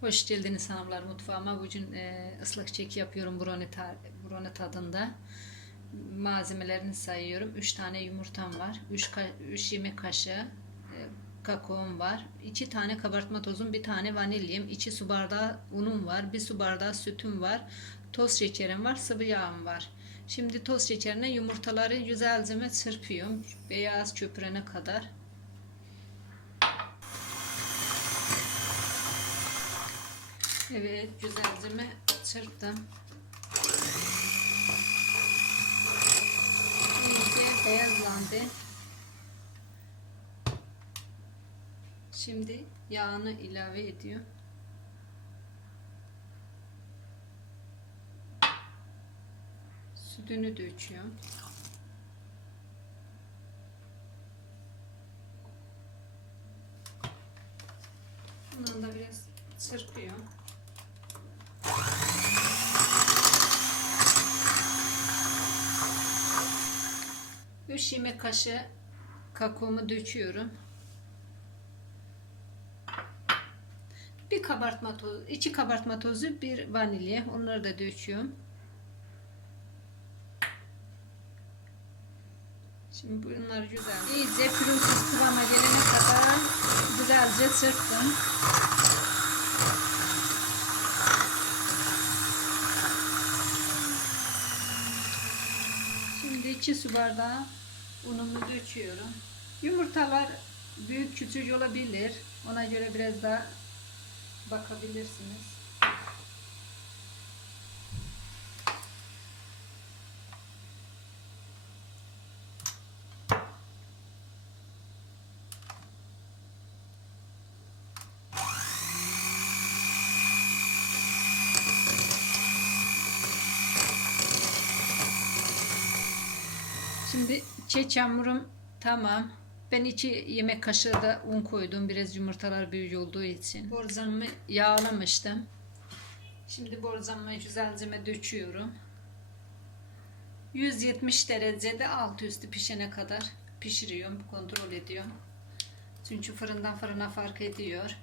Hoş geldiniz hanımlar mutfağıma. Bugün e, ıslak kek yapıyorum brownie, ta, brownie tadında. Malzemelerini sayıyorum. 3 tane yumurtam var. 3, 3 yemek kaşığı e, kakaom var. 2 tane kabartma tozum, bir tane vanilyam, 2 su bardağı unum var, 1 su bardağı sütüm var. Toz şekerim var, sıvı yağım var. Şimdi toz şekerine yumurtaları güzelce çırpıyorum. Beyaz köpürene kadar. Evet, güzelce çırptım. İyice beyazlandı. Şimdi yağını ilave ediyor. Sütünü döküyor. Bundan da biraz çırpıyor. Üç yemek kaşığı kakaomu döküyorum. Bir kabartma tozu, iki kabartma tozu, bir vanilya. Onları da döküyorum. Şimdi bunlar güzel. İyice pürüzsüz kıvama gelene kadar güzelce çırptım. Şimdi iki su bardağı unumu döküyorum. Yumurtalar büyük küçük olabilir. Ona göre biraz daha bakabilirsiniz. Şimdi çiğ hamurum tamam. Ben iki yemek kaşığı da un koydum. Biraz yumurtalar büyük olduğu için. Borzamı yağlamıştım. Şimdi borzamı güzelce döküyorum. 170 derecede altı üstü pişene kadar pişiriyorum. Kontrol ediyorum. Çünkü fırından fırına fark ediyor.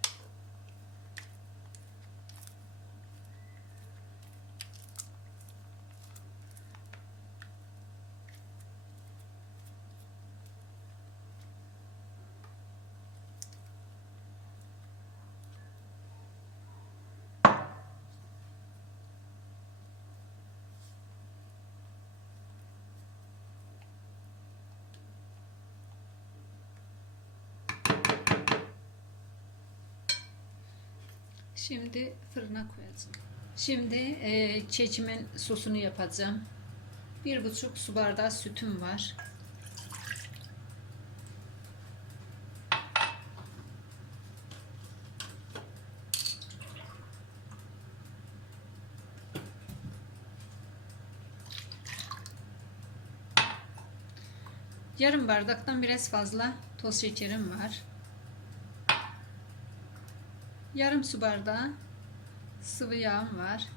Şimdi fırına koyacağım. Şimdi e, çeçimin sosunu yapacağım. Bir buçuk su bardağı sütüm var. Yarım bardaktan biraz fazla toz şekerim var. Yarım su bardağı sıvı yağım var.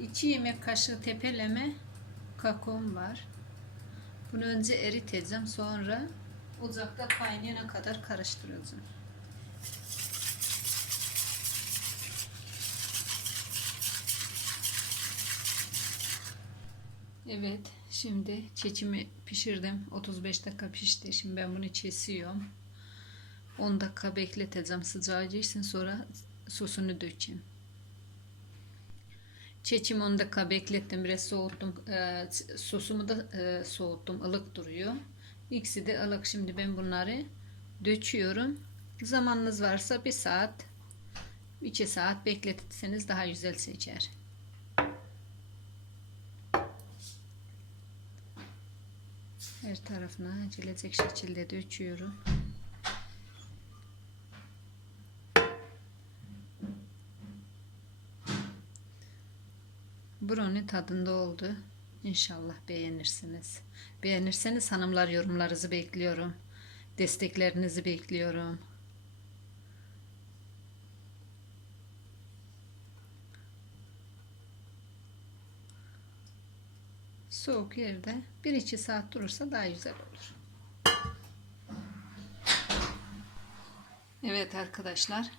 2 yemek kaşığı tepeleme kakaom var. Bunu önce eriteceğim. Sonra ocakta kaynayana kadar karıştıracağım. Evet, şimdi çeçimi pişirdim. 35 dakika pişti. Şimdi ben bunu kesiyorum. 10 dakika bekleteceğim sıcağı geçsin sonra sosunu dökeyim. Çeçimi 10 dakika beklettim biraz soğuttum. Ee, sosumu da e, soğuttum ılık duruyor. İkisi de ılık. Şimdi ben bunları döküyorum. Zamanınız varsa bir saat 2 saat bekletirseniz daha güzel seçer. Her tarafına gelecek şekilde döküyorum. Brownie tadında oldu. İnşallah beğenirsiniz. Beğenirseniz hanımlar yorumlarınızı bekliyorum. Desteklerinizi bekliyorum. Soğuk yerde 1-2 saat durursa daha güzel olur. Evet arkadaşlar.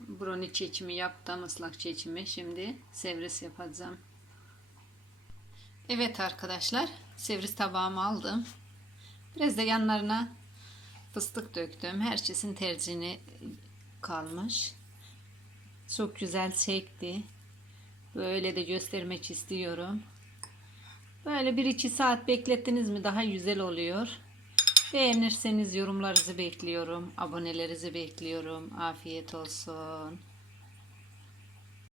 Brownie çeçimi yaptım. ıslak çeçimi. Şimdi servis yapacağım. Evet arkadaşlar. Servis tabağımı aldım. Biraz da yanlarına fıstık döktüm. Herkesin tercihine kalmış. Çok güzel çekti. Böyle de göstermek istiyorum. Böyle 1-2 saat beklettiniz mi daha güzel oluyor. Beğenirseniz yorumlarınızı bekliyorum. Abonelerinizi bekliyorum. Afiyet olsun.